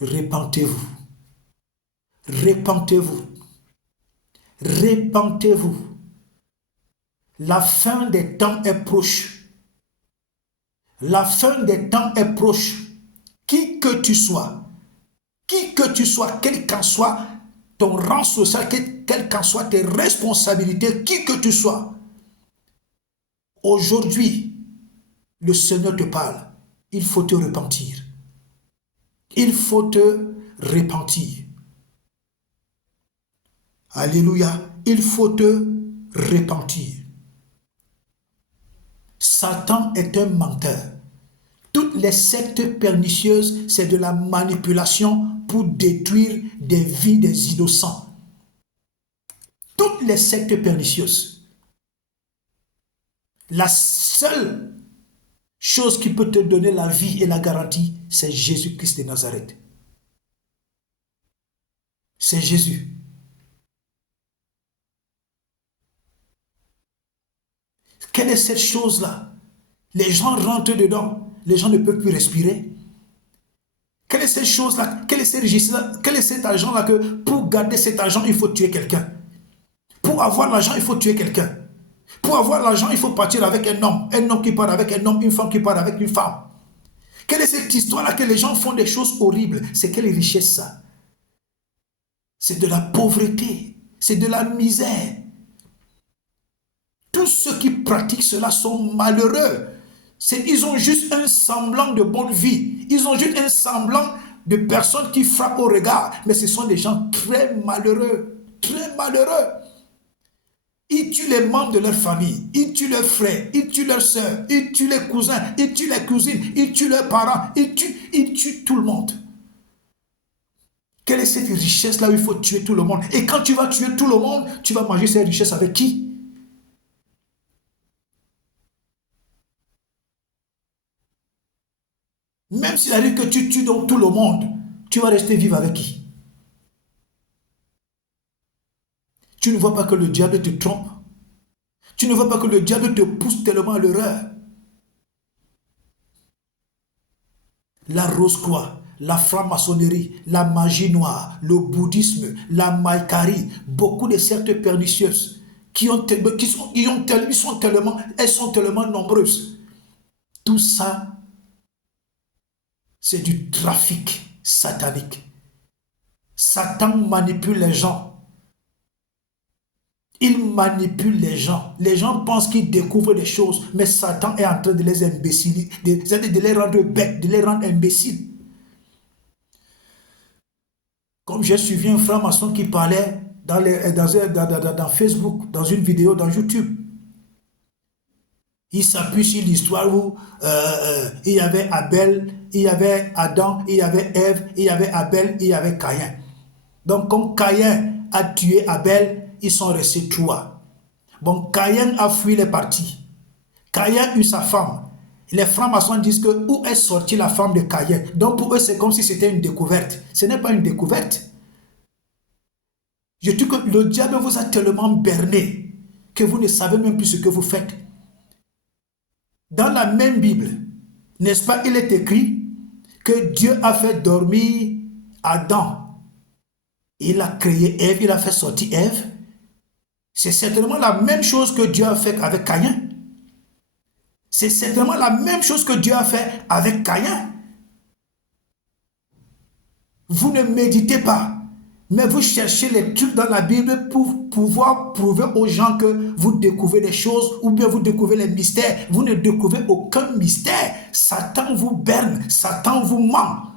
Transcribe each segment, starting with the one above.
Repentez-vous. Repentez-vous. Repentez-vous. La fin des temps est proche. La fin des temps est proche. Qui que tu sois, quel qu'en soit ton rang social, quelles qu'en soient tes responsabilités, qui que tu sois, aujourd'hui, le Seigneur te parle. Il faut te repentir. Il faut te repentir. Alléluia. Il faut te repentir. Satan est un menteur. Toutes les sectes pernicieuses, c'est de la manipulation pour détruire des vies des innocents. Toutes les sectes pernicieuses. La seule chose qui peut te donner la vie et la garantie, c'est Jésus-Christ de Nazareth. C'est Jésus. Quelle est cette chose-là? Les gens rentrent dedans, les gens ne peuvent plus respirer. Quelle est cette chose-là? Quel est ce registre-là? Quel est cet argent-là que pour garder cet argent, il faut tuer quelqu'un? Pour avoir l'argent, il faut tuer quelqu'un. Pour avoir l'argent, il faut partir avec un homme qui part avec un homme, une femme qui part avec une femme. Quelle est cette histoire-là que les gens font des choses horribles? C'est quelle richesse ça? C'est de la pauvreté, c'est de la misère. Tous ceux qui pratiquent cela sont malheureux. Ils ont juste un semblant de bonne vie. Ils ont juste un semblant de personnes qui frappent au regard. Mais ce sont des gens très malheureux. Très malheureux. Ils tuent les membres de leur famille. Ils tuent leurs frères. Ils tuent leurs soeurs. Ils tuent les cousins. Ils tuent les cousines. Ils tuent leurs parents. Ils tuent tout le monde. Quelle est cette richesse-là où il faut tuer tout le monde? Et quand tu vas tuer tout le monde, tu vas manger cette richesse avec qui? Même s'il arrive que tu tues donc tout le monde, tu vas rester vivre avec qui? Tu ne vois pas que le diable te trompe? Tu ne vois pas que le diable te pousse tellement à l'erreur? La rose-croix, la franc-maçonnerie, la magie noire, le bouddhisme, la maïkari, beaucoup de sectes pernicieuses elles sont tellement nombreuses. Tout ça, c'est du trafic satanique. Satan manipule les gens. Il manipule les gens. Les gens pensent qu'ils découvrent des choses, mais Satan est en train de les imbéciliser, de les rendre bêtes, de les rendre imbéciles. Comme j'ai suivi un franc-maçon qui parlait dans Facebook, dans une vidéo, dans YouTube. Il s'appuie sur l'histoire où il y avait Abel, il y avait Adam, il y avait Ève, il y avait Abel, il y avait Caïn. Donc, quand Caïn a tué Abel, ils sont restés trois. Bon, Caïn a fui les partis. Caïn eut sa femme. Les francs-maçons disent que où est sortie la femme de Caïn? Donc, pour eux, c'est comme si c'était une découverte. Ce n'est pas une découverte. Je dis que le diable vous a tellement berné que vous ne savez même plus ce que vous faites. Dans la même Bible, n'est-ce pas, il est écrit que Dieu a fait dormir Adam. Il a créé Ève, il a fait sortir Ève. C'est certainement la même chose que Dieu a fait avec Caïn. C'est certainement la même chose que Dieu a fait avec Caïn. Vous ne méditez pas, mais vous cherchez les trucs dans la Bible pour pouvoir prouver aux gens que vous découvrez des choses ou bien vous découvrez les mystères. Vous ne découvrez aucun mystère. Satan vous berne, Satan vous ment.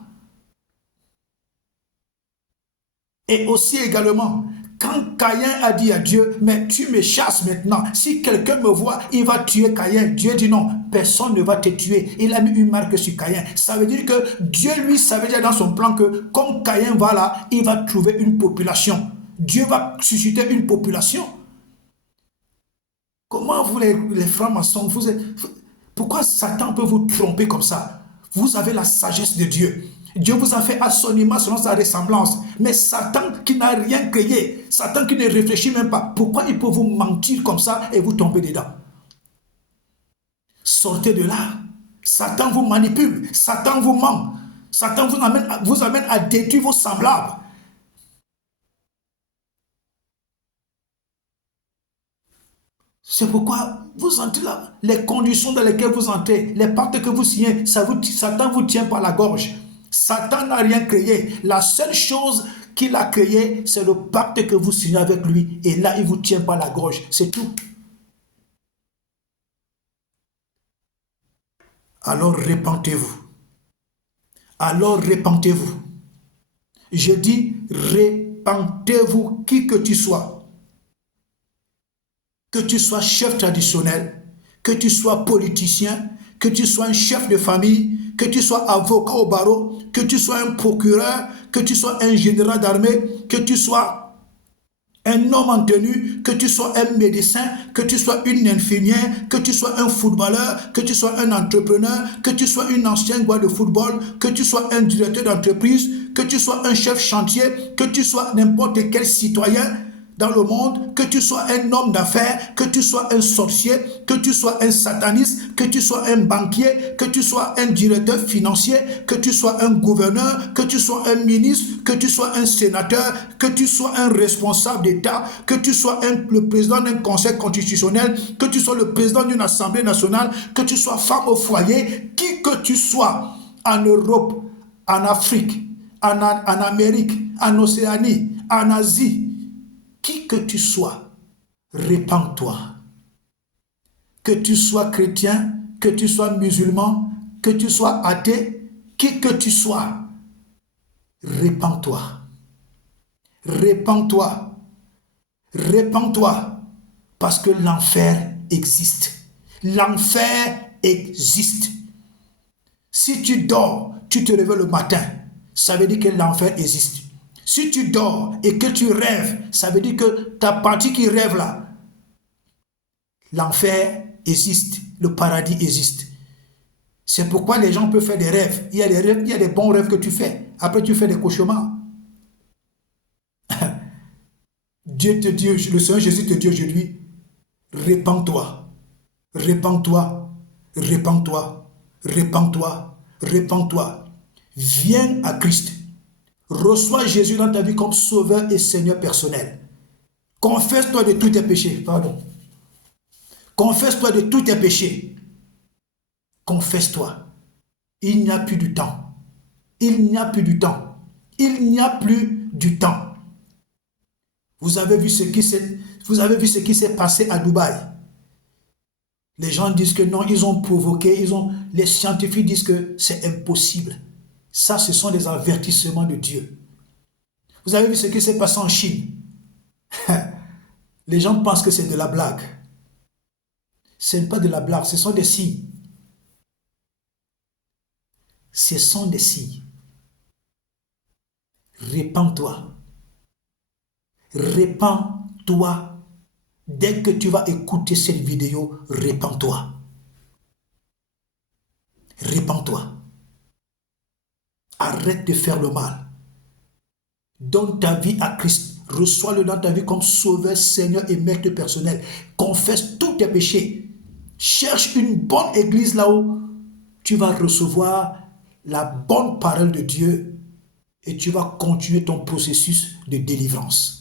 Et aussi également, quand Caïn a dit à Dieu, mais tu me chasses maintenant, si quelqu'un me voit, il va tuer Caïn. Dieu dit non, personne ne va te tuer. Il a mis une marque sur Caïn. Ça veut dire que Dieu, lui, savait déjà dans son plan que comme Caïn va là, il va trouver une population. Dieu va susciter une population. Comment vous, les francs-maçons, pourquoi Satan peut vous tromper comme ça? Vous avez la sagesse de Dieu. Dieu vous a fait à son image selon sa ressemblance. Mais Satan qui n'a rien créé, Satan qui ne réfléchit même pas, pourquoi il peut vous mentir comme ça et vous tomber dedans? Sortez de là. Satan vous manipule, Satan vous ment. Satan vous amène à détruire vos semblables. C'est pourquoi vous entrez là, les conditions dans lesquelles vous entrez, les pactes que vous signez, Satan vous tient par la gorge. Satan n'a rien créé. La seule chose qu'il a créé, c'est le pacte que vous signez avec lui. Et là, il vous tient par la gorge. C'est tout. Alors repentez-vous. Alors repentez-vous. Je dis, repentez-vous qui que tu sois. Que tu sois chef traditionnel, que tu sois politicien, que tu sois un chef de famille, que tu sois avocat au barreau, que tu sois un procureur, que tu sois un général d'armée, que tu sois un homme en tenue, que tu sois un médecin, que tu sois une infirmière, que tu sois un footballeur, que tu sois un entrepreneur, que tu sois une ancienne joueur de football, que tu sois un directeur d'entreprise, que tu sois un chef chantier, que tu sois n'importe quel citoyen dans le monde, que tu sois un homme d'affaires, que tu sois un sorcier, que tu sois un sataniste, que tu sois un banquier, que tu sois un directeur financier, que tu sois un gouverneur, que tu sois un ministre, que tu sois un sénateur, que tu sois un responsable d'État, que tu sois le président d'un conseil constitutionnel, que tu sois le président d'une assemblée nationale, que tu sois femme au foyer, qui que tu sois, en Europe, en Afrique, en Amérique, en Océanie, en Asie, qui que tu sois, répands-toi. Que tu sois chrétien, que tu sois musulman, que tu sois athée, qui que tu sois, répands-toi. Répands-toi. Répands-toi. Parce que l'enfer existe. L'enfer existe. Si tu dors, tu te réveilles le matin, ça veut dire que l'enfer existe. Si tu dors et que tu rêves, ça veut dire que ta partie qui rêve là, l'enfer existe, le paradis existe. C'est pourquoi les gens peuvent faire des rêves. Il y a des rêves, il y a des bons rêves que tu fais. Après, tu fais des cauchemars. Dieu te dit, le Seigneur Jésus te dit aujourd'hui, répands-toi, répands-toi, répands-toi, répands-toi, répands-toi. Viens à Christ. Reçois Jésus dans ta vie comme sauveur et Seigneur personnel. Confesse-toi de tous tes péchés. Pardon. Confesse-toi de tous tes péchés. Confesse-toi. Il n'y a plus du temps. Il n'y a plus du temps. Il n'y a plus du temps. Vous avez vu ce qui s'est passé à Dubaï. Les gens disent que non, ils ont provoqué, les scientifiques disent que c'est impossible. Ça, ce sont des avertissements de Dieu. Vous avez vu ce qui s'est passé en Chine. Les gens pensent que c'est de la blague. Ce n'est pas de la blague, ce sont des signes. Ce sont des signes. Répands-toi. Répands-toi. Dès que tu vas écouter cette vidéo, répands-toi. Répands-toi. Arrête de faire le mal. Donne ta vie à Christ. Reçois-le dans ta vie comme sauveur, Seigneur et maître personnel. Confesse tous tes péchés. Cherche une bonne église là où tu vas recevoir la bonne parole de Dieu et tu vas continuer ton processus de délivrance.